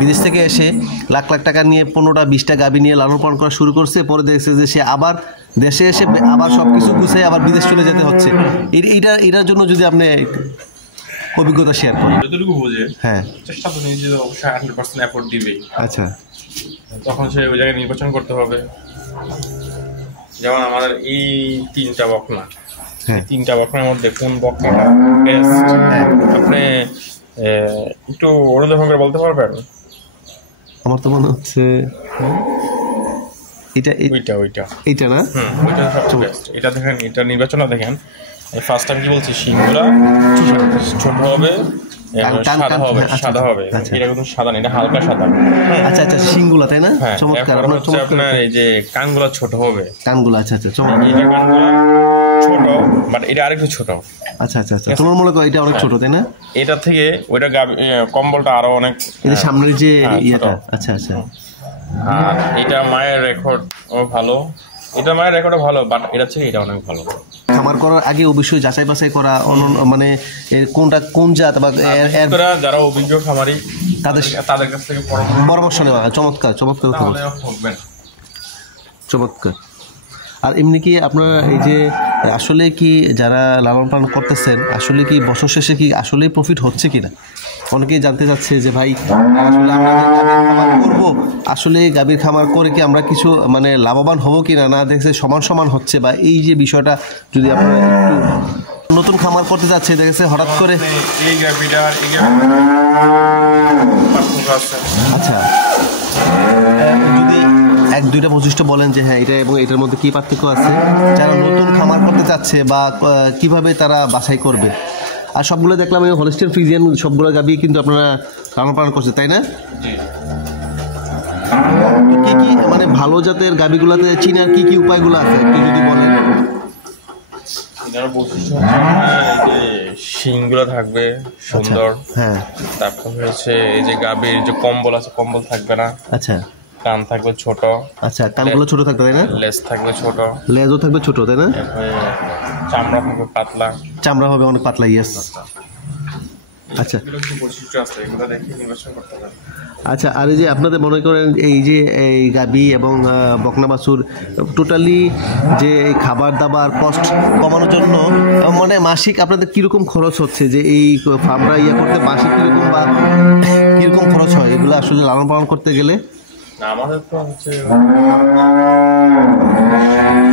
বিদেশ থেকে এসে লাখ লাখ টাকা নিয়ে 15টা 20টা গাভী নিয়ে লালন পালন করা শুরু করছে, পরে দেখছে যে সে আবার দেশে এসে আবার সব কিছু গুছিয়ে আবার বিদেশ চলে যেতে হচ্ছে। এটার জন্য যদি আপনি অভিজ্ঞতা শেয়ার করেন। যতটুকু বুঝে হ্যাঁ, চেষ্টা তো নিজে অবশ্যই 100% এফোর্ট দিবে। আচ্ছা, তখন সে ওই জায়গায় নির্বাচন করতে হবে। যেমন আমাদের এই 3টা বকনা, হ্যাঁ, 3টা বকনার মধ্যে কোন বকনাটা বেস্ট আপনি একটু অনুধাবন করে বলতে পারবেন? আমার তো মনে হচ্ছে এটা না, ওইটা সবচেয়ে বেস্ট। এটা দেখেন, এটা নির্বাচনটা দেখেন। ফার্স্ট টাইম কি বলছি, শিংগুলা ছোট হবে, সাদা হবে। এটা কিন্তু সাদা না, এটা হালকা সাদা। আচ্ছা আচ্ছা, শিংগুলা তাই না? চমৎকার। আপনার এই যে কানগুলা ছোট হবে, কানগুলা। আচ্ছা আচ্ছা, চমৎকার। এটা কানগুলা ছোট, বাট এটা আরেকটু ছোট। আচ্ছা আচ্ছা আচ্ছা, তোমার মনে করো এটা অনেক ছোট তাই না? এটা থেকে ওইটা কম্বলটা আরো অনেক, এটা সামনের যে ইয়েটা। আচ্ছা আচ্ছা। আর এটা মায়ের রেকর্ড ভালো, এটা মায়ের রেকর্ডও ভালো, বাট এটা থেকে এটা অনেক ভালো। খামার করার আগে অবশ্যই যাচাই বাছাই করা, মানে কোনটা কোন জাত বা যারা অভিজ্ঞ খামারি তাদের কাছ থেকে পরামর্শ নেওয়া। চমৎকার চমৎকার চমৎকার। আর এমনি কি আপনারা এই যে আসলে কি যারা লালন পালন করতেছেন, আসলে কি বছর শেষে কি আসলেই প্রফিট হচ্ছে কিনা? অনেকেই জানতে চাচ্ছে যে ভাই আসলে আমরা যে গাভীর খামার করবো, আসলে গাভীর খামার করে কি আমরা কিছু মানে লাভবান হবো কিনা, না দেখছে সমান সমান হচ্ছে, বা এই যে বিষয়টা যদি আপনারা একটু নতুন খামার করতে যাচ্ছে দেখেছে হঠাৎ করে আচ্ছা যদি 1-2টা বৈশিষ্ট্য বলেন যে হ্যাঁ এটা এবং এটার মধ্যে কি পার্থক্য আছে, যারা নতুন খামার করতে চাচ্ছে বা কিভাবে তারা বাছাই করবে। আর সবগুলো দেখলাম এই হলস্টাইন ফ্রিজিয়ান সবগুলো গাভী কিন্তু আপনারা লালন পালন করছে তাই না? কি কি মানে ভালো জাতের গাভীগুলোতে চিনার কি কি উপায়গুলো আছে একটু যদি বলেন। শিংগুলো থাকবে সুন্দর, হ্যাঁ। তারপর হচ্ছে এই যে গাভীর যে কম্বল আছে, কম্বল থাকবে না। আচ্ছা, কান থাকবে ছোট। আচ্ছা, কানগুলো ছোট থাকবে তাই না? লেজ থাকবে ছোট, লেজও থাকবে ছোট তাই না? চামড়া থাকবে পাতলা, চামড়া হবে অনেক পাতলা। ইয়েস। আচ্ছা আচ্ছা। আর এই যে আপনাদের মনে করেন এই যে এই গাভী এবং বকনা বাছুর টোটালি যে এই খাবার দাবার কস্ট কমানোর জন্য মানে মাসিক আপনাদের কীরকম খরচ হচ্ছে, যে এই ফার্মটা ইয়ে করতে মাসিক কীরকম বা কীরকম খরচ হয় এগুলো আসলে লালন পালন করতে গেলে? আমাদের তো হচ্ছে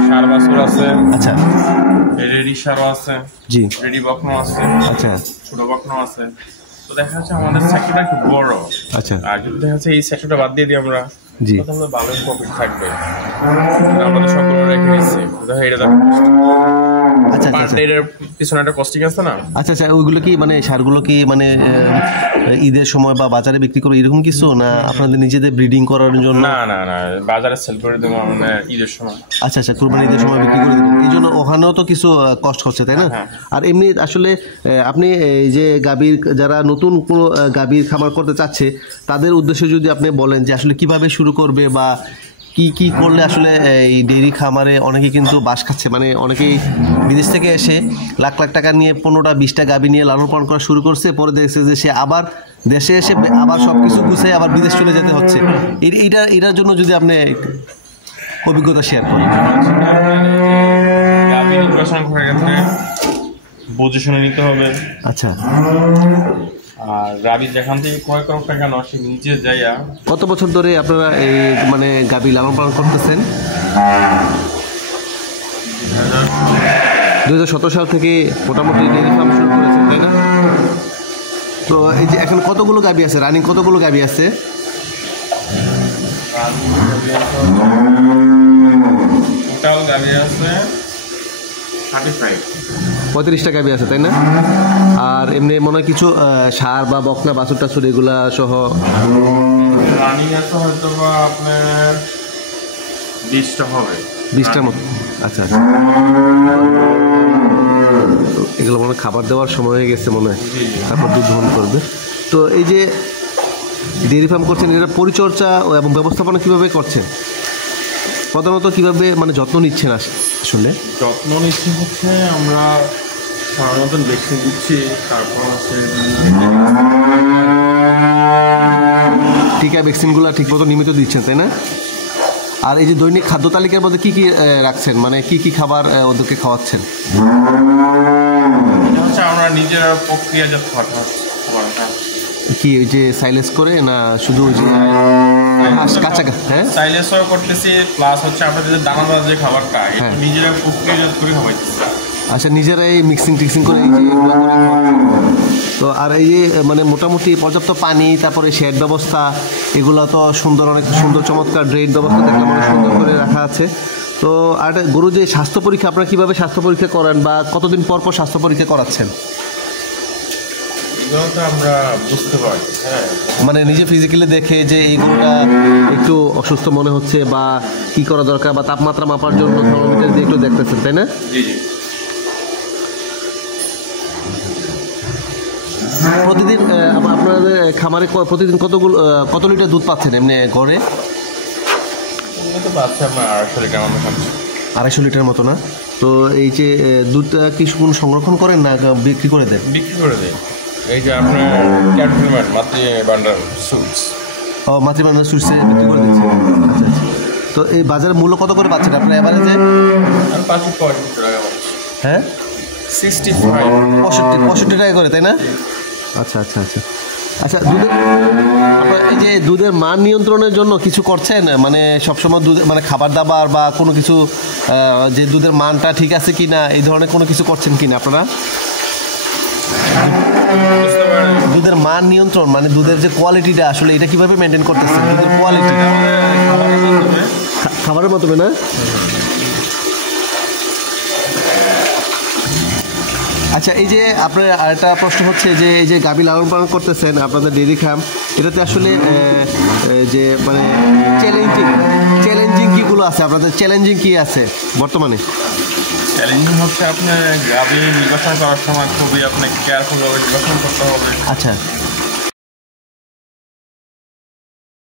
সার বাছুর আছে, আচ্ছা, রেডি সারও আছে, জি, রেডি বকনা আছে, আচ্ছা, ছোট বকনা আছে। তো দেখা যাচ্ছে আমাদের সেক্টরটা খুব বড়। আচ্ছা, আর যদি দেখা যাচ্ছে এই সেক্টরটা বাদ দিয়ে দিই আমরা, জি, তাহলে ভালো প্রফিট থাকবে। আমরা তো সবগুলো রেখে দিচ্ছি, এটা দেখো। আচ্ছা আচ্ছা, এর পিছনে একটা কস্টিং আছে না? আচ্ছা আচ্ছা, ওইগুলো কি মানে সারগুলো কি মানে ঈদের সময় বা বাজারে বিক্রি করে এরকম কিছু, না আপনাদের নিজেদের ব্রিডিং করার জন্য? না না না, বাজারে সেল করে দেবো মানে ঈদের সময়। আচ্ছা আচ্ছা, কুরবানি ঈদের সময় বিক্রি করে দেবেন, এই জন্য ওখানেও তো কিছু কষ্ট হচ্ছে তাই না? আর এমনি আসলে আপনি এই যে গাভীর যারা নতুন কোনো গাভীর খামার করতে চাচ্ছে তাদের উদ্দেশ্যে যদি আপনি বলেন যে আসলে কিভাবে শুরু করবে বা কি কি করলে আসলে এই ডেইরি খামারে অনেকে কিন্তু বাস খাচ্ছে, মানে অনেকেই বিদেশ থেকে এসে লাখ লাখ টাকা নিয়ে 15টা 20টা গাভী নিয়ে লালন পালন করা শুরু করছে, পরে দেখছে যে সে আবার দেশে এসে আবার সব কিছু গুছিয়ে আবার বিদেশ চলে যেতে হচ্ছে। এটার জন্য যদি আপনি অভিজ্ঞতা শেয়ার করেন। গাভী নির্বাচন করে বুঝে শুনে নিতে হবে। আচ্ছা, আর গাভী যেখান থেকে ক্রয় করুক না কেন সে নিজে যাইয়া। কত বছর ধরে আপনারা এই মানে গাভী লালন পালন করতেছেন? 2017 সাল থেকে মোটামুটি ডেইরি ফার্ম শুরু করেছেন তাই না? তো এই যে এখন কতগুলো গাভী আছে, রানিং কতগুলো গাভী আছে? টোটাল গাভী আছে 35-35টা গাভী আছে তাই না? আর এমনি মনে হয় কিছু সার বা বকনা বাছুর টাছুর এগুলা সহ রানিং আছে হয়তো বা আপনার 20টা হবে, 20টার মতো। আচ্ছা আচ্ছা, এগুলো মনে খাবার দেওয়ার সময় হয়ে গেছে মনে হয়, তারপর দুধ দহন করবে। তো এই যে ডেয়ারি ফার্ম করছেন, এটা পরিচর্যা এবং ব্যবস্থাপনা কীভাবে করছেন, প্রধানত কীভাবে মানে যত্ন নিচ্ছেন? আসলে যত্ন নিচ্ছি হচ্ছে আমরা সাধারণত ভ্যাকসিন দিচ্ছি, তারপর হচ্ছে টিকা ভ্যাকসিনগুলো ঠিকমতো নিয়মিত দিচ্ছেন, তাই না? আর এই যে দৈনিক খাদ্য তালিকার মধ্যে কী কী রাখছেন, মানে কি কি খাবার ওদেরকে খাওয়াচ্ছেন? আমরা নিজেরা প্রক্রিয়াজাত খাবার কি ওই যে সাইলেস করে না শুধু ওই যে কাঁচা? হ্যাঁ, সাইলেসও করতেছি, প্লাস হচ্ছে আমরা যে দানাদার যে খাবারটা নিজেরা প্রক্রিয়াজাত করে খাওয়াইতেছি। আচ্ছা, নিজেরাই মিক্সিং টিক্সিং করে এই যে এগুলো করে। তো আর এই যে মানে মোটামুটি পর্যাপ্ত পানি, তারপরে শেড ব্যবস্থা, এগুলো তো সুন্দর, অনেক সুন্দর চমৎকার ড্রেন ব্যবস্থা দেখলাম, অনেক সুন্দর করে রাখা আছে। তো আর গরু যে স্বাস্থ্য পরীক্ষা, আপনারা কীভাবে স্বাস্থ্য পরীক্ষা করেন বা কতদিন পর পর স্বাস্থ্য পরীক্ষা করাচ্ছেন? আমরা বুঝতে পারি, মানে নিজে ফিজিক্যালি দেখে যে এই গরুটা একটু অসুস্থ মনে হচ্ছে বা কি করা দরকার, বা তাপমাত্রা মাপার জন্য থার্মোমিটার দিয়ে একটু দেখতেছেন, তাই না? প্রতিদিন আপনাদের খামারে প্রতিদিন কত লিটার দুধ পাচ্ছেন এমনি ঘরে? 250 লিটার মতো না? তো এই যে দুধটা কি কোনো সংরক্ষণ করেন না বিক্রি করে দেন? বিক্রি করে দেন। এই যে আপনার মাতৃভান্ডার সুইটস, মাতৃভান্ডার সুইটসে বিক্রি করে দিচ্ছেন। আচ্ছা আচ্ছা। তো এই বাজারের মূল্য কত করে পাচ্ছেন আপনার এভারেজে? 65 টাকা। হ্যাঁ, 65 টাকা করে, তাই না? আচ্ছা আচ্ছা আচ্ছা আচ্ছা। আপনার এই যে দুধের মান নিয়ন্ত্রণের জন্য কিছু করছেন, মানে সবসময় দুধের মানে খাবার দাবার বা কোনো কিছু, যে দুধের মানটা ঠিক আছে কি না, এই ধরনের কোনো কিছু করছেন কি না আপনারা? দুধের মান নিয়ন্ত্রণ মানে দুধের যে কোয়ালিটিটা আসলে এটা কিভাবে মেনটেন করতেছেন? দুধের কোয়ালিটি খাবারের মাধ্যমে না? আচ্ছা, এই যে আপনার আরেকটা প্রশ্ন হচ্ছে যে এই যে গাভী লালন পালন করতেছেন আপনাদের ডেইরি ফার্ম, এটাতে আসলে যে মানে চ্যালেঞ্জিং কীগুলো আছে আপনাদের? চ্যালেঞ্জিং কী আছে বর্তমানে? চ্যালেঞ্জিং হচ্ছে আপনার গাভী নির্বাচন করার সময় খুবই আপনাকে কেয়ারফুলভাবে নির্বাচন করতে হবে। আচ্ছা।